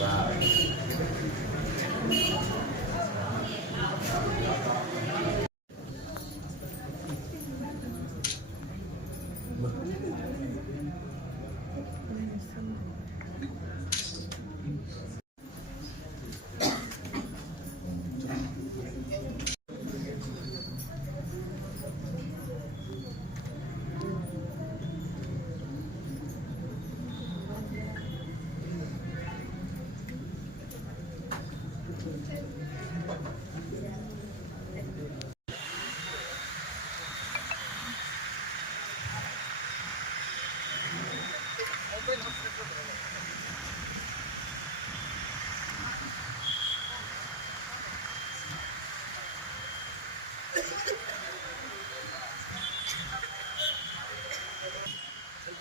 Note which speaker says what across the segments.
Speaker 1: ಸ್ವಲ್ಪ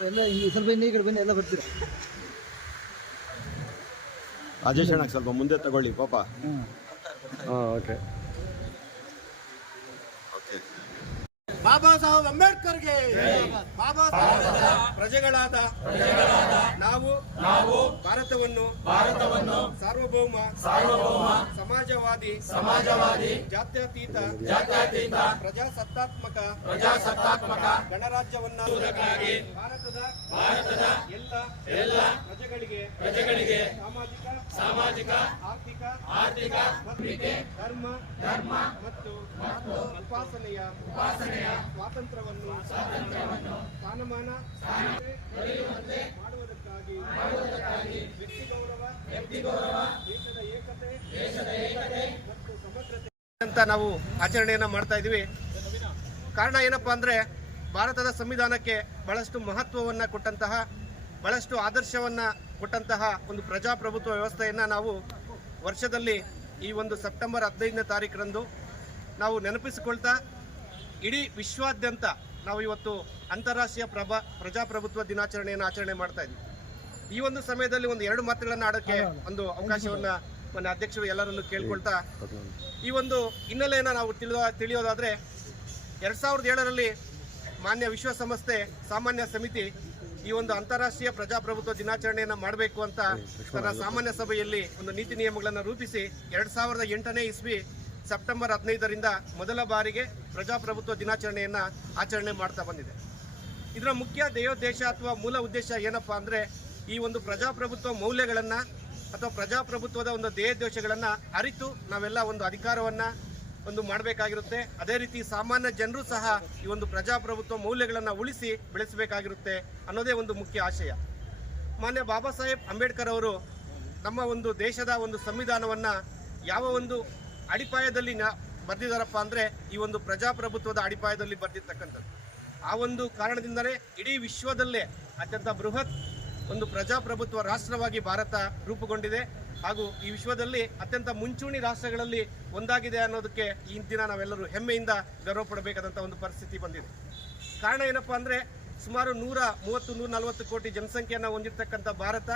Speaker 1: ಎಲ್ಲ ಈ ಸ್ವಲ್ಪ ಇನ್ನೂ ಈ ಕಡೆ ಬನ್ನಿ ಎಲ್ಲ ಬರ್ತೀರಾ?
Speaker 2: ರಾಜೇಶ್ ಅಣ್ಣ ಸ್ವಲ್ಪ ಮುಂದೆ ತಗೊಳ್ಳಿ ಪಾಪ.
Speaker 1: ಹಾಂ
Speaker 2: ಹಾಂ ಓಕೆ
Speaker 3: ಬಾಬಾ ಸಾಹೇಬ್ ಅಂಬೇಡ್ಕರ್ಗೆ ಬಾಬಾ ಸಾಹೇಬ್ ಪ್ರಜೆಗಳಾದ ನಾವು ನಾವು ಭಾರತವನ್ನು ಭಾರತವನ್ನು ಸಾರ್ವಭೌಮ ಸಾರ್ವಭೌಮ ಸಮಾಜವಾದಿ ಸಮಾಜವಾದಿ ಜಾತ್ಯತೀತ ಜಾತ್ಯತೀತ ಪ್ರಜಾಸತ್ತಾತ್ಮಕ ಪ್ರಜಾಸತ್ತಾತ್ಮಕ ಗಣರಾಜ್ಯವನ್ನ ಭಾರತದ ಭಾರತದ ಎಲ್ಲ ಎಲ್ಲ ಪ್ರಜೆಗಳಿಗೆ ಪ್ರಜೆಗಳಿಗೆ ಸಾಮಾಜಿಕ ಸಾಮಾಜಿಕ ಆರ್ಥಿಕ ಆರ್ಥಿಕ ಧರ್ಮ ಧರ್ಮ ಮತ್ತು ಉಪಾಸನೆಯ ಉಪಾಸನೆಯ ಸ್ವಾತಂತ್ರ್ಯವನ್ನು ಸ್ಥಾನಮಾನ ಮಾಡುವುದಕ್ಕಾಗಿ ವ್ಯಕ್ತಿ ಗೌರವ ದೇಶದ ಏಕತೆ ಮತ್ತು ಸಮಗ್ರತೆ ಅಂತ ನಾವು ಆಚರಣೆಯನ್ನ ಮಾಡ್ತಾ ಇದೀವಿ ಕಾರಣ ಏನಪ್ಪಾ ಅಂದ್ರೆ ಭಾರತದ ಸಂವಿಧಾನಕ್ಕೆ ಬಹಳಷ್ಟು ಮಹತ್ವವನ್ನ ಕೊಟ್ಟಂತಹ, ಬಹಳಷ್ಟು ಆದರ್ಶವನ್ನ ಕೊಟ್ಟಂತಹ ಒಂದು ಪ್ರಜಾಪ್ರಭುತ್ವ ವ್ಯವಸ್ಥೆಯನ್ನ ನಾವು ವರ್ಷದಲ್ಲಿ ಈ ಒಂದು ಸೆಪ್ಟೆಂಬರ್ ಹದಿನೈದನೇ ತಾರೀಕರಂದು ನಾವು ನೆನಪಿಸಿಕೊಳ್ತಾ ಇಡೀ ವಿಶ್ವಾದ್ಯಂತ ನಾವು ಇವತ್ತು ಅಂತಾರಾಷ್ಟ್ರೀಯ ಪ್ರಭಾ ಪ್ರಜಾಪ್ರಭುತ್ವ ದಿನಾಚರಣೆಯನ್ನು ಆಚರಣೆ ಮಾಡ್ತಾ ಇದ್ದೀವಿ ಈ ಒಂದು ಸಮಯದಲ್ಲಿ ಒಂದು ಎರಡು ಮಾತುಗಳನ್ನು ಆಡೋಕ್ಕೆ ಒಂದು ಅವಕಾಶವನ್ನು ನನ್ನ ಅಧ್ಯಕ್ಷರು ಎಲ್ಲರಲ್ಲೂ ಕೇಳ್ಕೊಳ್ತಾ ಈ ಒಂದು ಹಿನ್ನೆಲೆಯನ್ನು ನಾವು ತಿಳಿದ ತಿಳಿಯೋದಾದರೆ ಎರಡು ಸಾವಿರದ ಏಳರಲ್ಲಿ ಮಾನ್ಯ ವಿಶ್ವಸಂಸ್ಥೆ ಸಾಮಾನ್ಯ ಸಮಿತಿ ಈ ಒಂದು ಅಂತಾರಾಷ್ಟ್ರೀಯ ಪ್ರಜಾಪ್ರಭುತ್ವ ದಿನಾಚರಣೆಯನ್ನು ಮಾಡಬೇಕು ಅಂತ ತನ್ನ ಸಾಮಾನ್ಯ ಸಭೆಯಲ್ಲಿ ಒಂದು ನೀತಿ ನಿಯಮಗಳನ್ನು ರೂಪಿಸಿ ಎರಡು ಸಾವಿರದ ಎಂಟನೇ ಇಸ್ವಿ ಸೆಪ್ಟೆಂಬರ್ ಹದಿನೈದರಿಂದ ಮೊದಲ ಬಾರಿಗೆ ಪ್ರಜಾಪ್ರಭುತ್ವ ದಿನಾಚರಣೆಯನ್ನು ಆಚರಣೆ ಮಾಡ್ತಾ ಬಂದಿದೆ. ಇದರ ಮುಖ್ಯ ದೇಯೋದ್ದೇಶ ಅಥವಾ ಮೂಲ ಉದ್ದೇಶ ಏನಪ್ಪಾ ಅಂದ್ರೆ ಈ ಒಂದು ಪ್ರಜಾಪ್ರಭುತ್ವ ಮೌಲ್ಯಗಳನ್ನು ಅಥವಾ ಪ್ರಜಾಪ್ರಭುತ್ವದ ಒಂದು ಧ್ಯೇಯೋದ್ದೇಶಗಳನ್ನು ಅರಿತು ನಾವೆಲ್ಲ ಒಂದು ಅಧಿಕಾರವನ್ನ ಒಂದು ಮಾಡಬೇಕಾಗಿರುತ್ತೆ. ಅದೇ ರೀತಿ ಸಾಮಾನ್ಯ ಜನರು ಸಹ ಈ ಒಂದು ಪ್ರಜಾಪ್ರಭುತ್ವ ಮೌಲ್ಯಗಳನ್ನು ಉಳಿಸಿ ಬೆಳೆಸಬೇಕಾಗಿರುತ್ತೆ ಅನ್ನೋದೇ ಒಂದು ಮುಖ್ಯ ಆಶಯ. ಮಾನ್ಯ ಬಾಬಾ ಸಾಹೇಬ್ ಅಂಬೇಡ್ಕರ್ ಅವರು ನಮ್ಮ ಒಂದು ದೇಶದ ಒಂದು ಸಂವಿಧಾನವನ್ನ ಯಾವ ಒಂದು ಅಡಿಪಾಯದಲ್ಲಿ ನ- ಬರ್ದಿದಾರಪ್ಪ ಅಂದ್ರೆ ಈ ಒಂದು ಪ್ರಜಾಪ್ರಭುತ್ವದ ಅಡಿಪಾಯದಲ್ಲಿ ಬರ್ದಿರ್ತಕ್ಕಂಥದ್ದು. ಆ ಒಂದು ಕಾರಣದಿಂದಲೇ ಇಡೀ ವಿಶ್ವದಲ್ಲೇ ಅತ್ಯಂತ ಬೃಹತ್ ಒಂದು ಪ್ರಜಾಪ್ರಭುತ್ವ ರಾಷ್ಟ್ರವಾಗಿ ಭಾರತ ರೂಪುಗೊಂಡಿದೆ ಹಾಗೂ ಈ ವಿಶ್ವದಲ್ಲಿ ಅತ್ಯಂತ ಮುಂಚೂಣಿ ರಾಷ್ಟ್ರಗಳಲ್ಲಿ ಒಂದಾಗಿದೆ ಅನ್ನೋದಕ್ಕೆ ಈ ದಿನ ನಾವೆಲ್ಲರೂ ಹೆಮ್ಮೆಯಿಂದ ಗೌರವ ಪಡಬೇಕಾದಂಥ ಒಂದು ಪರಿಸ್ಥಿತಿ ಬಂದಿದೆ. ಕಾರಣ ಏನಪ್ಪಾ ಅಂದ್ರೆ ಸುಮಾರು ನೂರ ಮೂವತ್ತು ನೂರ ನಲವತ್ತು ಕೋಟಿ ಜನಸಂಖ್ಯೆಯನ್ನು ಹೊಂದಿರತಕ್ಕಂಥ ಭಾರತ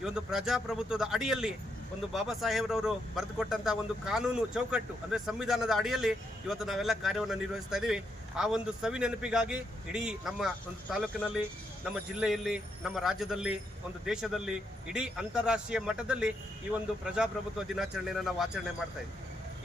Speaker 3: ಈ ಒಂದು ಪ್ರಜಾಪ್ರಭುತ್ವದ ಅಡಿಯಲ್ಲಿ ಒಂದು ಬಾಬಾ ಸಾಹೇಬ್ರವರು ಬರೆದುಕೊಟ್ಟಂತ ಒಂದು ಕಾನೂನು ಚೌಕಟ್ಟು, ಅಂದ್ರೆ ಸಂವಿಧಾನದ ಅಡಿಯಲ್ಲಿ ಇವತ್ತು ನಾವೆಲ್ಲ ಕಾರ್ಯವನ್ನು ನಿರ್ವಹಿಸ್ತಾ ಇದೀವಿ ಆ ಒಂದು ಸವಿ ನೆನಪಿಗಾಗಿ ಇಡೀ ನಮ್ಮ ಒಂದು ತಾಲೂಕಿನಲ್ಲಿ, ನಮ್ಮ ಜಿಲ್ಲೆಯಲ್ಲಿ, ನಮ್ಮ ರಾಜ್ಯದಲ್ಲಿ, ಒಂದು ದೇಶದಲ್ಲಿ, ಇಡೀ ಅಂತಾರಾಷ್ಟ್ರೀಯ ಮಟ್ಟದಲ್ಲಿ ಈ ಒಂದು ಪ್ರಜಾಪ್ರಭುತ್ವ ದಿನಾಚರಣೆಯನ್ನು ನಾವು ಆಚರಣೆ ಮಾಡ್ತಾ ಇದ್ದೀವಿ.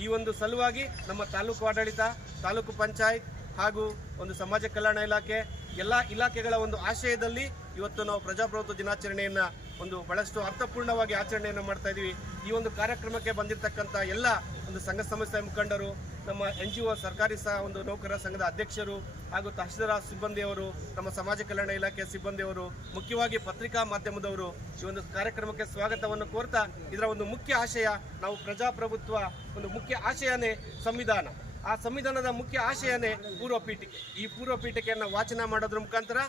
Speaker 3: ಈ ಒಂದು ಸಲುವಾಗಿ ನಮ್ಮ ತಾಲೂಕು ಆಡಳಿತ, ತಾಲೂಕು ಪಂಚಾಯತ್ ಹಾಗೂ ಒಂದು ಸಮಾಜ ಕಲ್ಯಾಣ ಇಲಾಖೆ ಎಲ್ಲ ಇಲಾಖೆಗಳ ಒಂದು ಆಶಯದಲ್ಲಿ ಇವತ್ತು ನಾವು ಪ್ರಜಾಪ್ರಭುತ್ವ ದಿನಾಚರಣೆಯನ್ನು ಒಂದು ಬಹಳಷ್ಟು ಅರ್ಥಪೂರ್ಣವಾಗಿ ಆಚರಣೆಯನ್ನು ಮಾಡ್ತಾ ಇದೀವಿ. ಈ ಒಂದು ಕಾರ್ಯಕ್ರಮಕ್ಕೆ ಬಂದಿರತಕ್ಕಂಥ ಎಲ್ಲ ಒಂದು ಸಂಘ ಸಂಸ್ಥೆ ಮುಖಂಡರು, ನಮ್ಮ ಎನ್ ಜಿ ಒ ಸರ್ಕಾರಿ ಸಹ ಒಂದು ನೌಕರರ ಸಂಘದ ಅಧ್ಯಕ್ಷರು ಹಾಗೂ ತಹಶೀಲ್ದಾರ್ ಸಿಬ್ಬಂದಿಯವರು, ನಮ್ಮ ಸಮಾಜ ಕಲ್ಯಾಣ ಇಲಾಖೆ ಸಿಬ್ಬಂದಿಯವರು, ಮುಖ್ಯವಾಗಿ ಪತ್ರಿಕಾ ಮಾಧ್ಯಮದವರು ಈ ಒಂದು ಕಾರ್ಯಕ್ರಮಕ್ಕೆ ಸ್ವಾಗತವನ್ನು ಕೋರ್ತಾ ಇದರ ಒಂದು ಮುಖ್ಯ ಆಶಯ ನಾವು ಪ್ರಜಾಪ್ರಭುತ್ವ ಒಂದು ಮುಖ್ಯ ಆಶಯನೇ ಸಂವಿಧಾನ. ಆ ಸಂವಿಧಾನದ ಮುಖ್ಯ ಆಶಯನೇ ಪೂರ್ವ ಪೀಠಿಕೆ ಈ ಪೂರ್ವ ಪೀಠಿಕೆಯನ್ನು ವಾಚನ ಮಾಡೋದ್ರ ಮುಖಾಂತರ